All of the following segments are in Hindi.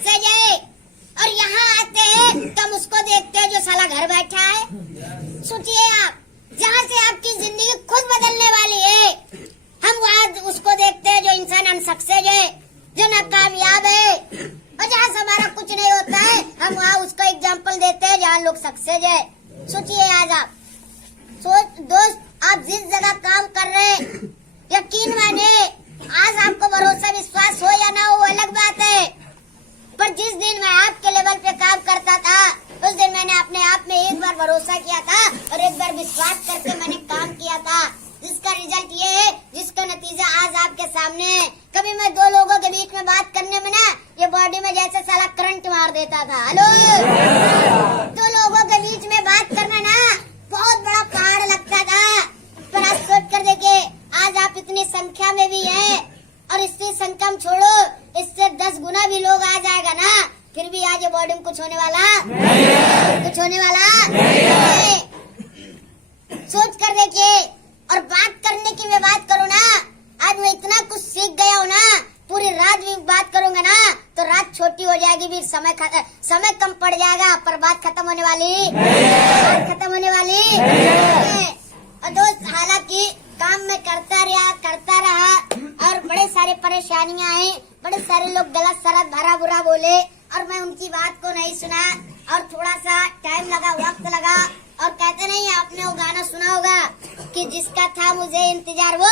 सक्सेस है, और यहाँ आते हैं तो हम उसको देखते हैं जो साला घर बैठा है। सोचिए आप, जहाँ से आपकी जिंदगी खुद बदलने वाली है, हम वहाँ उसको देखते हैं जो इंसान अनसक्सेस है, जो नाकामयाब है, और जहाँ से हमारा कुछ नहीं होता है हम वहाँ उसको एग्जाम्पल देते हैं जहाँ लोग सक्सेस है। सोचिए आज आप, दोस्त आप जिस जगह काम कर रहे हैं, यकीन माने आज आपको भरोसा विश्वास हो या ना हो अलग बात है, पर जिस दिन मैं आपके लेवल पे काम करता था उस दिन मैंने अपने आप में एक बार भरोसा किया था और एक बार विश्वास करके मैंने काम किया था, जिसका रिजल्ट ये है, जिसका नतीजा आज आपके सामने है। कभी मैं दो लोगों के बीच में बात करने में ना ये बॉडी में जैसे साला करंट मार देता था। हेलो, दो लोगों के बीच में बात करना ना बहुत बड़ा पहाड़ लगता था, पर आज सोच कर देखे आज आप इतनी संख्या में भी है, और इससे संख्या में छोड़ो, इससे 10 गुना भी लोग आ जाएगा ना, फिर भी आज ये बॉडी में कुछ होने वाला कुछ होने वाला सोच कर देखिए। और बात करने की मैं बात करूँ ना, आज मैं इतना कुछ सीख गया हूँ ना, पूरी रात भी बात करूंगा ना तो रात छोटी हो जाएगी, भी समय कम पड़ जाएगा, पर बात खत्म होने वाली और दोस्त हालांकि काम में करता रहा और बड़े सारे परेशानियां आई, बड़े सारे लोग गलत सलत भरा बुरा बोले और मैं उनकी बात को नहीं सुना, और थोड़ा सा टाइम लगा, वक्त लगा, और कहते नहीं आपने वो गाना सुना होगा कि जिसका था मुझे इंतजार वो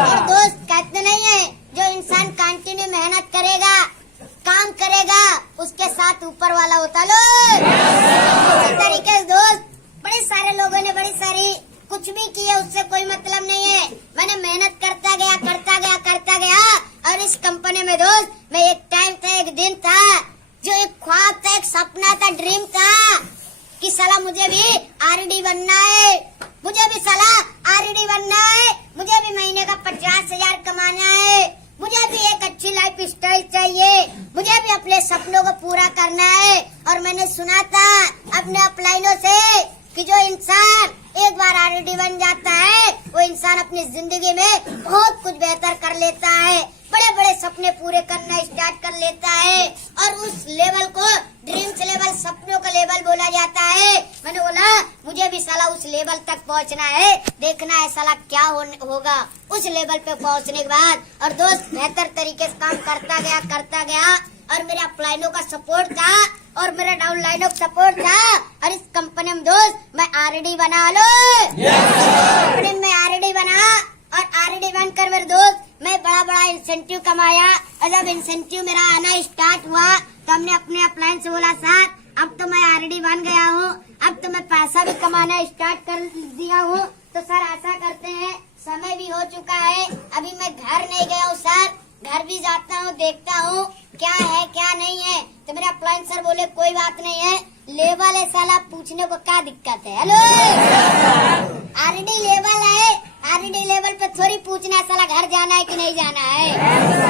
और दोस्त कहते नहीं है जो इंसान कंटिन्यू मेहनत करेगा, काम करेगा, उसके साथ ऊपर वाला होता लो। इसी तरीके से दोस्त बड़े सारे लोगों ने बड़ी सारी कुछ भी किया, उससे कोई मतलब नहीं है। मैंने मेहनत करता गया और इस कंपनी में दोस्त मैं एक टाइम था, एक दिन था, जो एक ख्वाब था, एक सपना था, ड्रीम था कि साला मुझे भी आरडी बनना है, मुझे भी साला आरडी बनना है, मुझे भी महीने का 50,000 कमाना है, मुझे भी एक अच्छी लाइफ स्टाइल चाहिए, मुझे भी अपने सपनों को पूरा करना है। और मैंने सुना था अपने अपलाइनों से कि जो इंसान एक बार आरडी बन जाता है वो इंसान अपनी जिंदगी में बहुत कुछ बेहतर कर लेता है, बड़े बड़े सपने पूरे करना स्टार्ट कर लेता है, और उस लेवल को ड्रीम्स लेवल, सपनों का लेवल बोला जाता है। मैंने बोला मुझे भी साला उस लेवल तक पहुंचना है, देखना है साला क्या होगा उस लेवल पे पहुंचने के बाद। और दोस्त बेहतर तरीके से काम करता गया और मेरे अपलाइनों का सपोर्ट था और मेरा डाउनलाइनों का सपोर्ट था, और इस कंपनी में दोस्त मैं आरडी बना लो, मैं आरडी बना, और आरडी बनकर मेरे दोस्त मैं बड़ा इंसेंटिव कमाया, और जब इंसेंटिव मेरा आना स्टार्ट हुआ तो हमने अपने अपलाइन से बोला सर अब तो मैं आरडी बन गया हूँ, अब तो मैं पैसा भी कमाना स्टार्ट कर दिया हूँ, तो सर ऐसा करते हैं समय भी हो चुका है, अभी मैं घर नहीं गया हूँ सर, घर भी जाता हूँ, देखता हूँ क्या है क्या नहीं है। तो मेरे अपलाइन सर बोले कोई बात नहीं है, लेवल है साला, पूछने को क्या दिक्कत है। हेलो, आरडी लेवल है, आरडी लेवल पे थोड़ी पूछना है साला घर जाना है कि नहीं जाना है।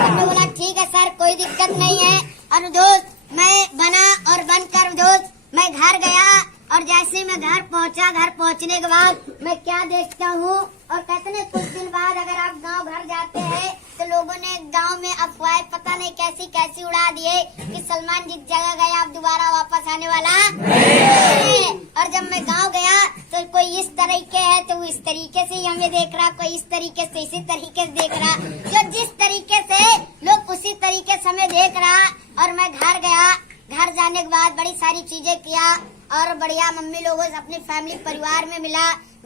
हमने बोला ठीक है सर कोई दिक्कत नहीं है। और दोस्त मैं बना और बनकर दोस्त मैं घर गया, और जैसे मैं घर पहुंचा, घर पहुंचने के बाद मैं क्या देखता हूँ, और कहते हैं कुछ दिन बाद अगर आप गांव घर जाते हैं तो लोगों ने गांव में अफवाहें पता नहीं कैसी उड़ा दिए कि सलमान जिस जगह गया अब दोबारा वापस आने वाला नहीं। और जब मैं गांव गया तो कोई इस तरीके है तो वो इस तरीके से ही हमें देख रहा, कोई इस तरीके से इसी तरीके से देख रहा, जो जिस तरीके से लोग उसी तरीके से हमें देख रहा। और मैं घर गया, घर जाने के बाद बड़ी सारी चीजें किया और बढ़िया मम्मी लोगों से अपनी फैमिली परिवार में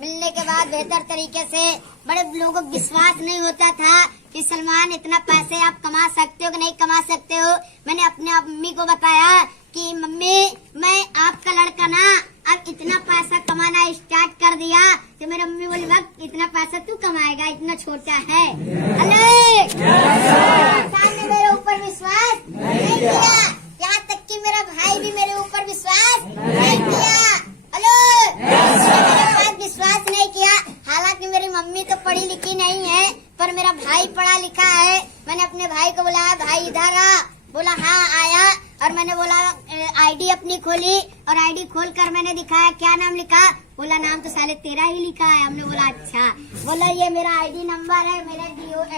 मिलने के बाद बेहतर तरीके से बड़े लोगों को विश्वास नहीं होता था कि सलमान इतना पैसे आप कमा सकते हो कि नहीं कमा सकते हो। मैंने अपने मम्मी को बताया कि मम्मी मैं आपका लड़का ना अब इतना पैसा कमाना स्टार्ट कर दिया, तो मेरी मम्मी बोली वक्त इतना पैसा तू कमाएगा, इतना छोटा है। ने मेरे ऊपर विश्वास नहीं किया, यहाँ तक कि मेरा भाई भी मेरे ऊपर विश्वास नहीं किया। विश्वास नहीं किया, हालांकि मेरी मम्मी तो पढ़ी लिखी नहीं है पर मेरा भाई पढ़ा लिखा है। मैंने अपने भाई को बुलाया, भाई इधर आ, बोला हाँ आया, और मैंने बोला आईडी अपनी खोली और आईडी खोलकर मैंने दिखाया क्या नाम लिखा, बोला नाम तो साले तेरा ही लिखा है। हमने बोला अच्छा, बोला ये मेरा आईडी नंबर है, मेरा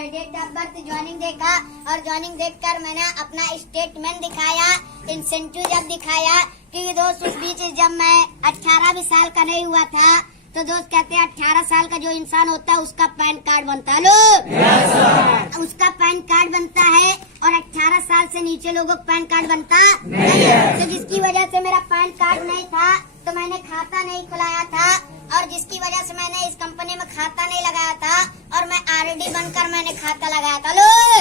date of of birth joining देखा और ज्वाइनिंग देखकर मैंने अपना स्टेटमेंट दिखाया, इंसेंटिव जब दिखाया कि दोस्त उस बीच जब मैं 18 भी साल का नहीं हुआ था तो दोस्त कहते हैं 18 साल का जो इंसान होता है उसका पैन कार्ड बनता है लोग, उसका पैन कार्ड बनता है और 18 साल से नीचे लोगों का पैन कार्ड बनता नहीं है। तो जिसकी वजह से मेरा पैन कार्ड नहीं था तो मैंने खाता नहीं खुलाया था और जिसकी वजह से मैंने इस कंपनी में खाता नहीं लगाया था और मैं आरडी बनकर मैंने खाता लगाया था लोग।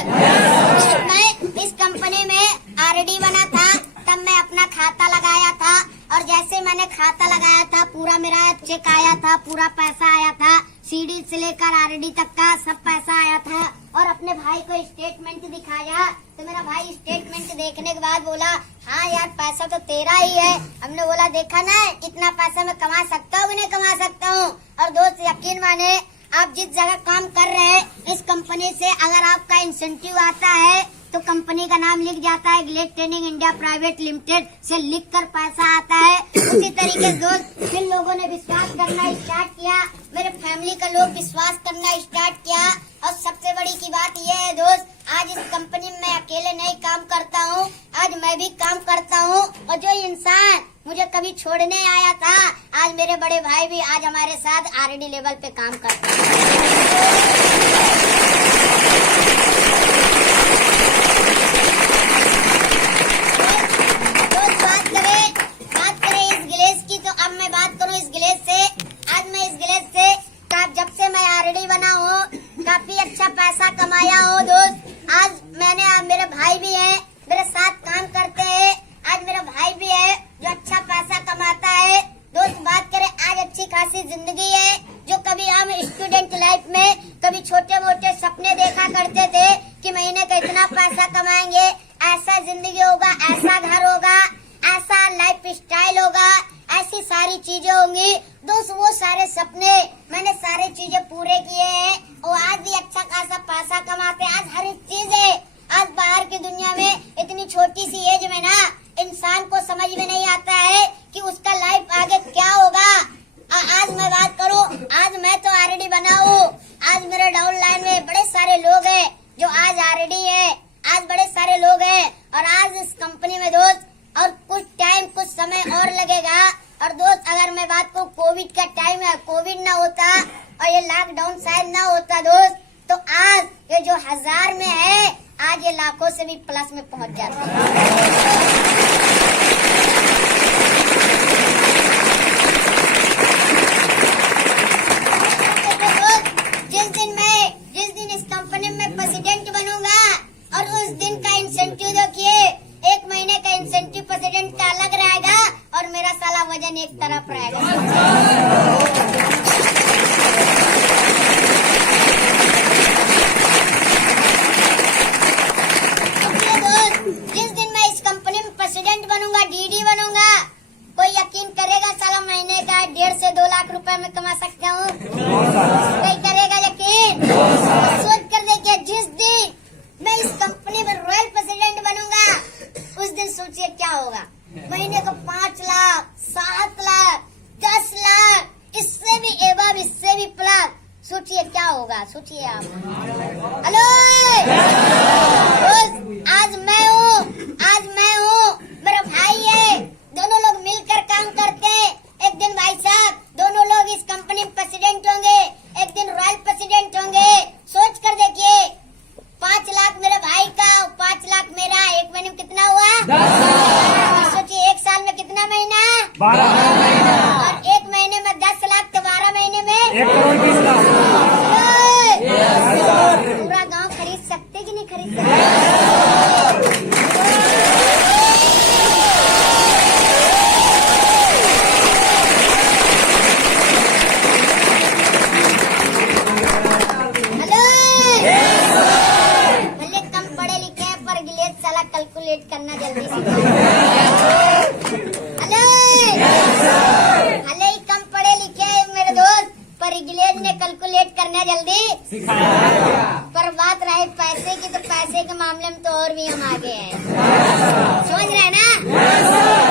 मैं इस कंपनी में आरडी बना था तब मैं अपना खाता लगाया था और जैसे मैंने खाता लगाया था पूरा मेरा चेक आया था, पूरा पैसा आया था, सीडी से लेकर आरडी तक का सब पैसा आया था और अपने भाई को स्टेटमेंट दिखाया तो मेरा भाई स्टेटमेंट देखने के बाद बोला हाँ यार पैसा तो तेरा ही है। हमने बोला देखा ना इतना पैसा मैं कमा सकता हूँ कि नहीं कमा सकता हूँ। और दोस्त यकीन माने आप जिस जगह काम कर रहे हैं इस कंपनी से अगर आपका इंसेंटिव आता है तो कंपनी का नाम लिख जाता है Glade training India private limited से लिख कर पैसा आता है। उसी तरीके से दोस्त फिर लोगों ने विश्वास करना स्टार्ट किया, मेरे फैमिली का लोग विश्वास करना स्टार्ट किया और सबसे बड़ी की बात यह है दोस्त आज इस कंपनी में मैं अकेले नहीं काम करता हूँ, आज मैं भी काम करता हूँ और जो इंसान मुझे कभी छोड़ने आया था आज मेरे बड़े भाई भी आज हमारे साथ आरडी लेवल पे काम करते हैं। बात करें इस गिलेस की तो अब मैं बात करूँ इस गिलेस से। आज मैं इस गिलेस से जब से मैं आरडी बना हूँ काफी अच्छा पैसा कमाया हूँ दोस्त। आज मैंने मेरे भाई भी है मेरे साथ काम करते हैं, आज मेरा भाई भी है जो अच्छा पैसा कमाता है दोस्त। बात करें आज अच्छी खासी जिंदगी है जो कभी हम स्टूडेंट लाइफ में कभी छोटे मोटे सपने देखा करते थे कि महीने का इतना पैसा कमाएंगे, ऐसा जिंदगी होगा, ऐसा घर होगा, ऐसा लाइफ स्टाइल होगा, ऐसी सारी चीजें होंगी दोस्त। वो सारे सपने मैंने सारी चीजें पूरे किए हैं और आज भी अच्छा खासा पैसा कमाते हैं। आज हर एक चीज है, आज बाहर की दुनिया में इतनी छोटी सी एज में ना इंसान को समझ में नहीं आता है कि उसका लाइफ आगे क्या होगा। आज मैं बात करूं, आज मैं तो आरडी बना हूँ, आज मेरे डाउन लाइन में बड़े सारे लोग हैं जो आज आरडी है, आज बड़े सारे लोग हैं और आज इस कंपनी में दोस्त और कुछ टाइम कुछ समय और लगेगा। और दोस्त अगर मैं बात करूं कोविड का टाइम है, कोविड ना होता और ये लॉकडाउन शायद ना होता दोस्त तो आज ये जो 1000 में है आज ये लाखों से भी प्लस में पहुंच जाता है। जिस दिन इस कंपनी में प्रेसिडेंट बनूंगा और उस दिन का इंसेंटिव देखिए 1 महीने का इंसेंटिव प्रेसिडेंट का अलग रहेगा और मेरा साला वजन एक तरफ रहेगा। जिस दिन मैं इस कंपनी में प्रेसिडेंट बनूंगा, डीडी बनूंगा, कोई यकीन करेगा साला महीने का 1.5 से 2 लाख रुपए में कमा सकता हूँ? कोई करेगा यकीन? सोच कर देखिए जिस दिन मैं इस कंपनी में रॉयल प्रेसिडेंट बनूंगा उस दिन सोचिए क्या होगा। महीने को 5 लाख, 7 लाख, 10 लाख, इससे भी एवं इससे भी प्लस, सोचिए क्या होगा, सोचिए आप। हेलो आज मैं हूँ, मेरा भाई है, दोनों लोग मिलकर काम करते हैं। एक दिन भाई साहब दोनों लोग इस कंपनी में प्रेसिडेंट होंगे, एक दिन रॉयल प्रेसिडेंट होंगे। सोच कर देखिए 5 लाख मेरे भाई का, 5 लाख मेरा, 1 महीने में कितना हुआ? 10। सोचिए 1 साल में कितना महीना? 12 महीना। और 1 महीने में 10 लाख तो 12 महीने में 1,20 लाख। पूरा गांव खरीद सकते कि नहीं खरीद सकते? कैलकुलेट करना जल्दी सीखो। भले ही कम पढ़े लिखे मेरे दोस्त पर गिलेज ने कैलकुलेट करना जल्दी सिखाया। पर बात रहे पैसे की तो पैसे के मामले में तो और भी हम आगे हैं, समझ रहे हैं ना?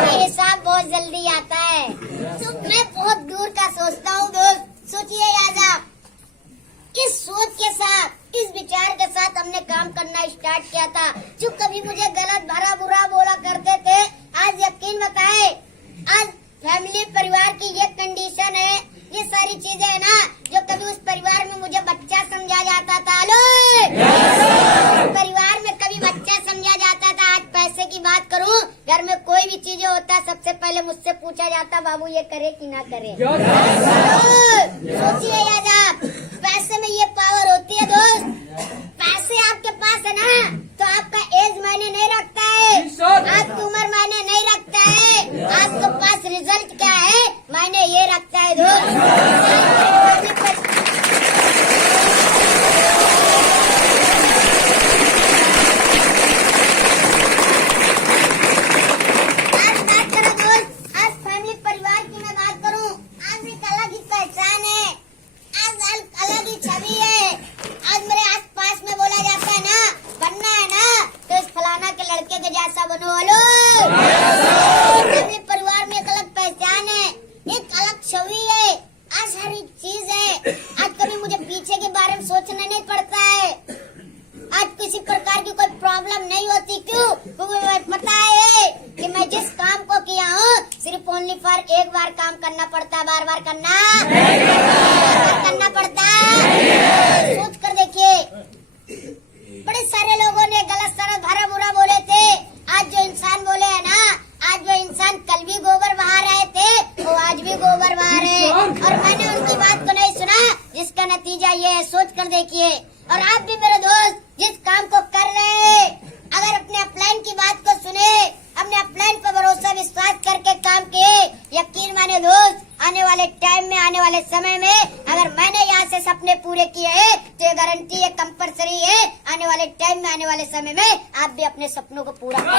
ये हिसाब बहुत जल्दी आता है। तो मैं बहुत दूर का सोचता हूँ दोस्त। सोचिए याद आप इस सोच के साथ, इस विचार के साथ हमने काम करना स्टार्ट किया था। जो कभी मुझे गलत भरा बुरा बोला करते थे, आज यकीन बताए, आज फैमिली परिवार की ये कंडीशन है, ये सारी चीजें है ना, जो कभी उस परिवार में मुझे बच्चा समझा जाता था, परिवार में कभी बच्चा समझा जाता था, आज पैसे की बात करूं, घर में कोई भी चीजें होता सबसे पहले मुझसे पूछा जाता, बाबू ये करे कि ना करे। सोचिए याद आप, पैसे में ये पावर होती है दोस्त। पैसे आपके पास है ना, तो आपका एज मायने नहीं रखता है, आपकी उम्र मायने नहीं रखता है, आपके पास रिजल्ट क्या है मायने ये रखता है दोस्त। आज बात करो दोस्त, आज फैमिली परिवार की मैं बात करूं, आज एक अलग ही पहचान है, आज अलग ही छवि है। आज मेरे आस पास में बोला जाता है ना, बनना है ना तो इस फलाना के लड़के के जैसा बनो। हेलो, फैमिली परिवार में एक अलग पहचान है, एक अलग छवि है, आज हर एक चीज है। आज कभी मुझे पीछे के बारे में सोचना नहीं पड़ता है, आज किसी प्रकार की कोई प्रॉब्लम नहीं होती। क्यों? क्योंकि मुझे पता है कि मैं जिस काम को किया हूँ सिर्फ ओनली फॉर एक बार काम करना पड़ता, बार बार करना पड़ता। सोच कर देखिए, बड़े सारे लोगों ने गलत सलत भरा बुरा बोले थे, आज जो इंसान बोले है ना, आज वो इंसान कल भी गोबर बहा रहे थे, वो आज भी गोबर बहा रहे, और मैंने उनकी बात को नहीं सुना, जिसका नतीजा ये है। सोच कर देखिए, और आप भी मेरे दोस्त जिस काम को कर रहे हैं, अगर अपने अपलाइन की बात को सुने, अपने अपलाइन पर भरोसा विश्वास करके काम किए, यकीन माने दोस्त, आने वाले टाइम में, आने वाले समय में अगर मैंने यहाँ से सपने पूरे किए हैं तो ये गारंटी है, कंपलसरी है, आने वाले टाइम में, आने वाले समय में आप भी अपने सपनों को पूरा कर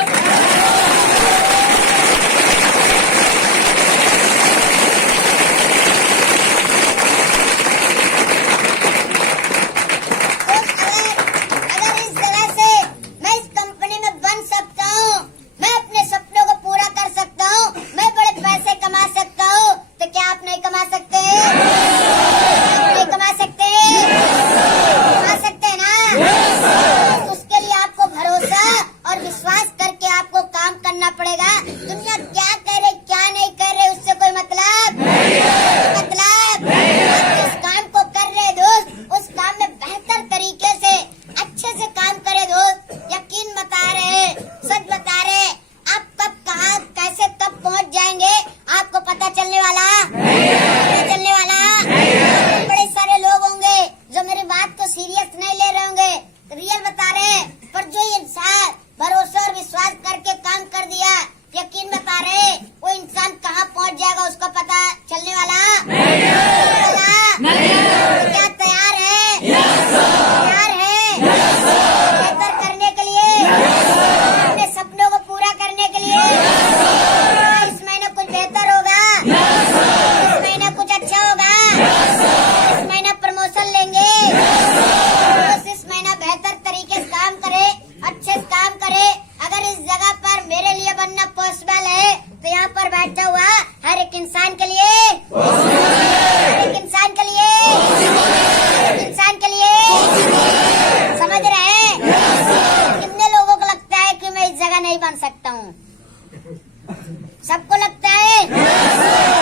सबको लगता है,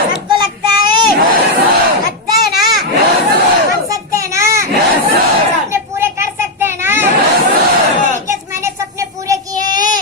सबको लगता है ना, बन सकते हैं ना, सपने पूरे कर सकते हैं ना। जिस तरीके से मैंने सपने पूरे किए हैं,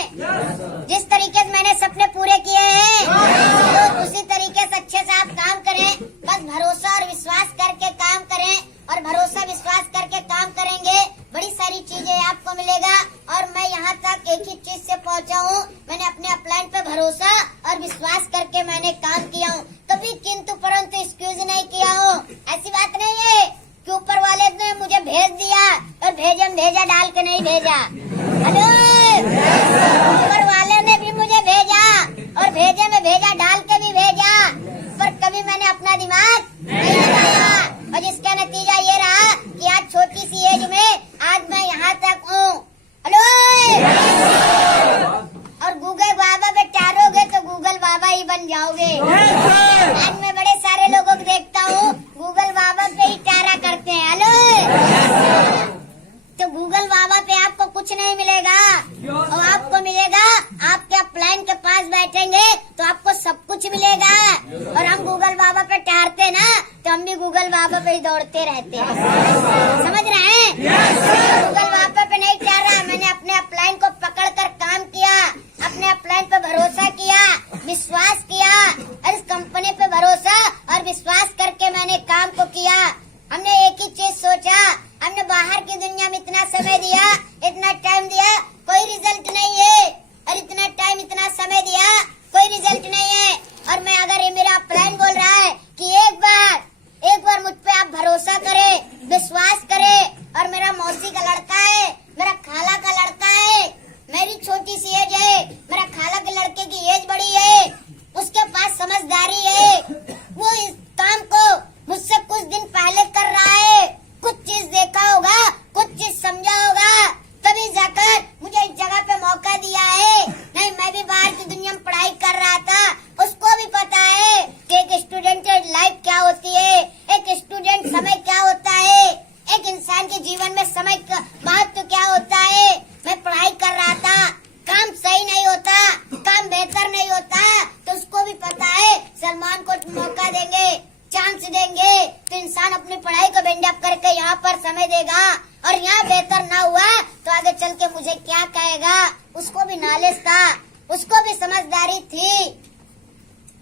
जिस तरीके से मैंने सपने पूरे किए हैं, तो उसी तरीके से अच्छे से आप काम करें। बस भरोसा और विश्वास करके काम करें, और भरोसा विश्वास करके काम करेंगे, बड़ी सारी चीजें आपको मिलेगा। और मैं यहाँ तक एक ही चीज से पहुँचा हूँ, मैंने अपने अपलाइन पे भरोसा और विश्वास करके मैंने काम किया हूँ, कभी किंतु परंतु एक्सक्यूज नहीं किया हूँ। ऐसी बात नहीं है कि ऊपर वाले ने मुझे भेज दिया और भेजा डाल के नहीं भेजा। हेलो, ऊपर वाले ने भी मुझे भेजा और भेजे में भेजा डाल के भी भेजा, पर कभी मैंने अपना दिमाग नहीं लगाया, और जिसका नतीजा ये रहा कि आज छोटी सी एज में आज मैं यहाँ तक हूँ। हेलो, और गूगल बाबा पे टारोगे तो गूगल बाबा ही बन जाओगे। आज मैं बड़े सारे लोगों को देखता हूँ गूगल बाबा पे ही टारा करते हैं। हेलो, तो गूगल बाबा बाबा पे आपको कुछ नहीं मिलेगा, और आपको मिलेगा, आपके अपलाइन के पास बैठेंगे तो आपको सब कुछ मिलेगा। और हम गूगल बाबा पे ठहरते ना, तो हम भी गूगल बाबा पे ही दौड़ते रहते हैं। समझ रहे हैं? गूगल बाबा पे नहीं ठहरा, मैंने अपने अपलाइन को पकड़ कर काम किया, अपने अपलाइन पे भरोसा किया, विश्वास किया, और इस कंपनी पे भरोसा और विश्वास करके मैंने काम को किया। हमने एक ही चीज सोचा, हमने बाहर की दुनिया में इतना समय दिया, इतना टाइम दिया, कोई रिजल्ट नहीं है, और इतना टाइम इतना समय दिया, कोई रिजल्ट नहीं है। और मैं अगर ये मेरा अपलाइन बोल रहा है कि एक बार मुझ पे आप भरोसा करें, विश्वास करें, और मेरा मौसी का लड़का है, मेरा खाला का लड़का है, मेरी छोटी सी एज है, मेरा खाला के लड़के की एज बड़ी है, उसके पास समझदारी है, वो इस काम को मुझसे कुछ दिन पहले कर रहा है, कुछ चीज देखा होगा, कुछ चीज समझा होगा, तभी जाकर मुझे इस जगह पे मौका दिया है। नहीं, मैं भी बाहर की दुनिया में पढ़ाई कर रहा था, उसको भी पता है कि एक स्टूडेंट लाइफ क्या होती है, एक स्टूडेंट समय क्या होता है, एक इंसान के जीवन में समय का महत्व क्या होता है। मैं पढ़ाई कर रहा था, काम सही नहीं होता, काम बेहतर नहीं होता, तो उसको भी पता है सलमान को मौका देंगे, चांस देंगे, तो इंसान अपनी पढ़ाई को बेंडअप करके यहाँ पर समय देगा, और यहाँ बेहतर ना हुआ तो आगे चल के मुझे क्या कहेगा। उसको भी नॉलेज था, उसको भी समझदारी थी,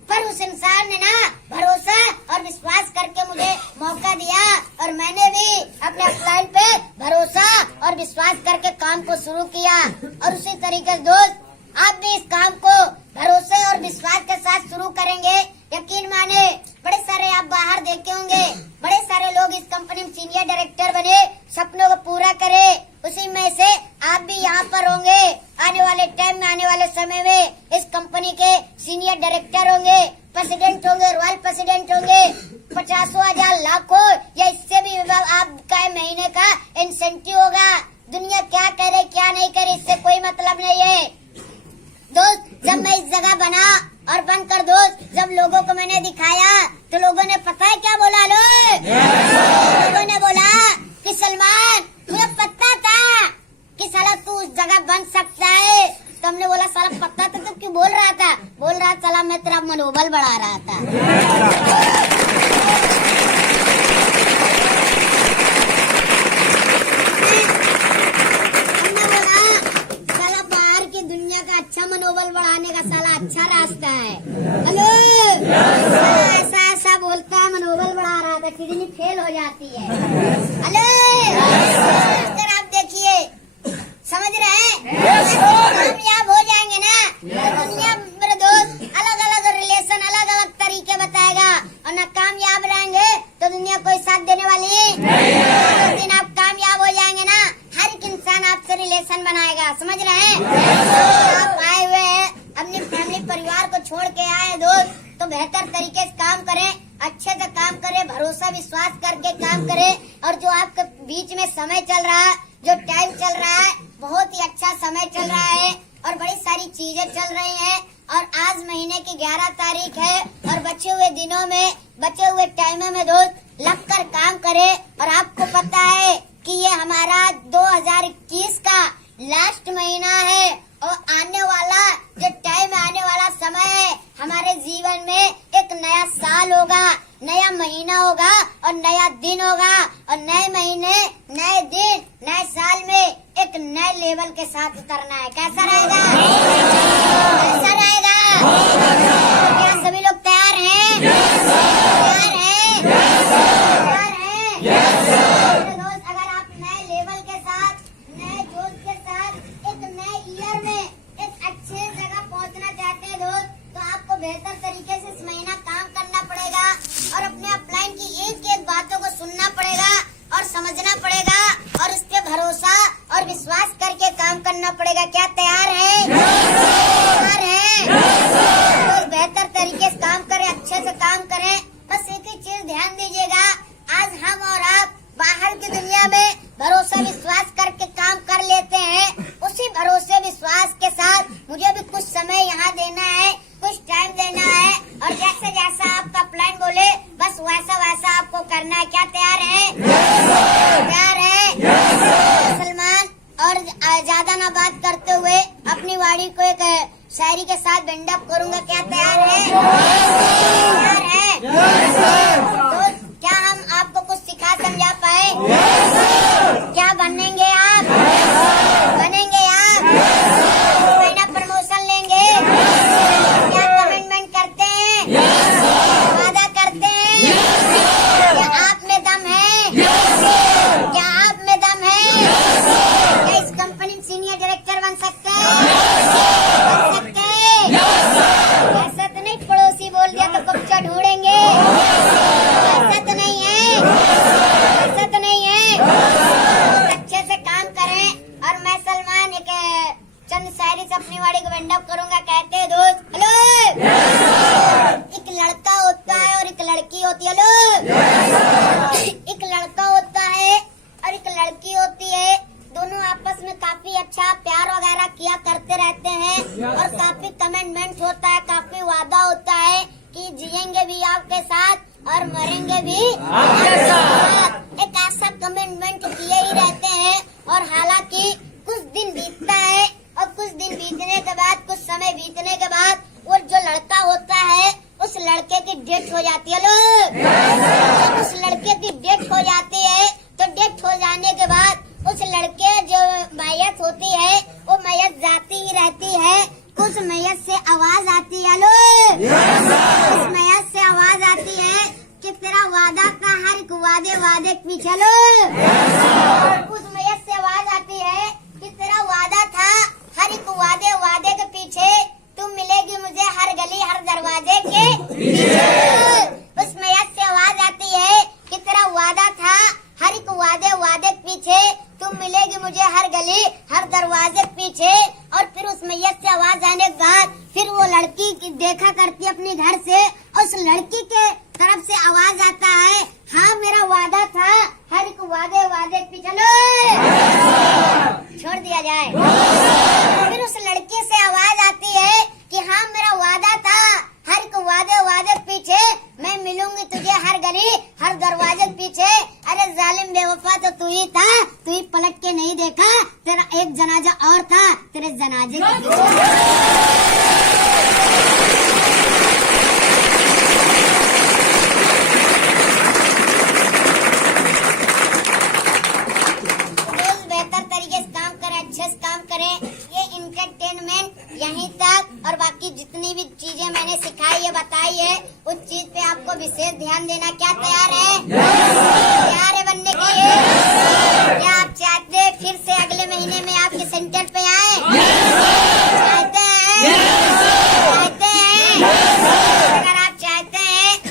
पर उस इंसान ने ना भरोसा और विश्वास करके मुझे मौका दिया, और मैंने भी अपने अपलाइन पे भरोसा और विश्वास करके काम को शुरू किया। और उसी तरीके से दोस्त, आप भी इस काम को भरोसे और विश्वास के साथ शुरू करेंगे, यकीन माने बड़े सारे आप बाहर देखे होंगे, बड़े सारे लोग इस कंपनी में सीनियर डायरेक्टर बने, सपनों को पूरा करे, उसी में से आप भी यहाँ पर होंगे। आने वाले टाइम में, आने वाले समय में इस कंपनी के सीनियर डायरेक्टर होंगे, प्रेसिडेंट होंगे, रॉयल प्रेसिडेंट होंगे, 50,000 लाखों या इससे भी आपका महीने का इंसेंटिव होगा। दुनिया क्या करे क्या नहीं करे इससे कोई मतलब नहीं है दोस्त। जब मैं इस जगह बना और बनकर दोस्त, जब लोगों को मैंने दिखाया तो लोगों ने पता है क्या बोला, लोगों ने बोला कि सलमान, मुझे पता था कि साला तू उस जगह बन सकता है। तो हमने बोला साला पता था तो क्यों बोल रहा था? बोल रहा साला मैं तेरा मनोबल बढ़ा रहा था। हमने बोला साला बाहर की दुनिया का अच्छा मनोबल बढ़ाने का साला अच्छा रास्ता है। हेलो, ऐसा ऐसा बोलता है, मनोबल बढ़ा रहा था, किडनी फेल हो जाती है। हेलो, अगर आप देखिए, समझ रहे हैं, कामयाब हो जाएंगे ना, तो दुनिया मेरे दोस्त अलग अलग रिलेशन, अलग अलग तरीके बताएगा, और ना कामयाब रहेंगे तो दुनिया कोई साथ देने वाली नहीं। दिन आप कामयाब हो जाएंगे ना, हर एक इंसान आपसे रिलेशन बनाएगा। समझ रहे हैं? आप आए हुए हैं, अपनी फैमिली परिवार को छोड़ के आए दोस्त, तो बेहतर तरीके से काम करें, अच्छे से काम करें, भरोसा विश्वास करके काम करें। और जो आपके बीच में समय चल रहा है, जो टाइम चल रहा है, बहुत ही अच्छा समय चल रहा है, और बड़ी सारी चीजें चल रही हैं। और आज महीने की 11 तारीख है, और बचे हुए दिनों में, बचे हुए टाइमों में दोस्त लगकर काम करें। और आपको पता है कि ये हमारा 2021 का लास्ट महीना है, और आने वाला जो टाइम, आने वाला समय है, हमारे जीवन में एक नया साल होगा, नया महीना होगा, और नया दिन होगा, और नए महीने, नए दिन, नए साल में एक नए लेवल के साथ उतरना है। कैसा रहेगा? कैसा रहेगा? क्या सभी लोग तैयार हैं? तैयार हैं? तैयार हैं? दोस्त, अगर आप नए लेवल के साथ, नए जोश के साथ, एक नए ईयर में एक अच्छे जगह पहुंचना चाहते हैं दोस्त, तो आपको बेहतर तरीके से इस महीना काम करना पड़ेगा, और अपने अपलाइन की एक एक बातों को सुनना पड़ेगा और समझना पड़ेगा, और इस पे भरोसा और विश्वास करके काम करना पड़ेगा। क्या तैयार है? तैयार है? तो बेहतर तरीके से काम करें, अच्छे से काम करें। बस एक ही चीज ध्यान दीजिएगा, आज हम और आप बाहर की दुनिया में भरोसा विश्वास करके काम कर लेते हैं, उसी भरोसे विश्वास के साथ मुझे भी कुछ समय यहाँ देना है, कुछ टाइम देना है, और जैसे जैसा आपका प्लान बोले बस वैसा वैसा आपको करना है। क्या तैयार है? तैयार है? सलमान ज्यादा ना बात करते हुए अपनी वाणी को एक शायरी के साथ बेंड अप करूंगा। क्या तैयार है? तैयार है? तो क्या हम आपको कुछ सिखा समझा पाए? क्या बनेंगे आप? बनेंगे आप? महीना प्रमोशन लेंगे? क्या कमिटमेंट करते हैं? वादा करते हैं? क्या आप में दम है? क्या आप में दम है? क्या इस कंपनी में सीनियर डायरेक्टर बन सकते हैं? बन सकते हैं? ऐसा तो नहीं पड़ोसी बोल दिया तो कब्जा ढूंढेंगे? ऐसा तो नहीं है? ऐसा तो नहीं है? बहुत अच्छे से काम करें। और मैं सलमान एक चंद शायरी से अपनी वाणी को वेंड अप करूंगा। कहते हैं दोस्त, हेलो, एक लड़का होता है और एक लड़की होती है। हेलो, एक लड़का होता है और एक लड़की होती है। दोनों आपस में काफी अच्छा प्यार वगैरह किया करते रहते हैं और काफी कमिटमेंट होता है, काफी वादा होता है कि जिएंगे भी आपके साथ और मरेंगे भी आपके साथ। एक ऐसा कमिटमेंट किए ही रहते हैं। और हालांकि कुछ दिन बीतता है और कुछ दिन बीतने के बाद, कुछ समय बीतने के बाद वो जो लड़का होता है उस लड़के की डेथ हो जाती है। लोग, उस लड़के की डेथ हो जाती है तो डेथ हो जाने के बाद उस लड़के जो मैयत होती है वो मैयत जाती ही रहती है। कुछ मैयत से आवाज आती है। लोग, उस मैयत से आवाज आती है कि तेरा वादा था, हर एक वादे वादे के पीछे। लो, उस मैयत से आवाज आती है कि तेरा वादा था, हर एक वादे वादे के पीछे तुम मिलेगी मुझे हर गली हर दरवाजे के पीछे। उस मैयत से आवाज आती है कि तेरा वादा था, हर एक वादे वादे के पीछे तुम मिलेगी मुझे हर गली हर दरवाजे के पीछे। और फिर उस मैयत से आवाज आने के बाद फिर वो लड़की की देखा करती है अपने घर से। उस लड़की के तरफ से आवाज आता है, हाँ मेरा वादा था, हर एक वादे वादे के पीछे। छोड़ दिया जाए। फिर उस लड़के से आवाज आती है कि हाँ मेरा वादा था, हर एक वादे वादे के पीछे मैं मिलूंगी तुझे हर गली हर दरवाजे के पीछे। अरे जालिम बेवफा तो तू ही था, तू ही पलट के नहीं देखा, तेरा एक जनाजा और था तेरे जनाजे के पीछे। बेहतर तरीके से काम करें, अच्छे से काम करें। ये इंटरटेनमेंट यहीं तक, और बाकी जितनी भी चीजें मैंने सिखाई है बताई है उस चीज पे आपको विशेष ध्यान देना। क्या तैयार है? तैयार है बनने के लिए? क्या आप चाहते हैं फिर से अगले महीने में आपके सेंटर पे आए?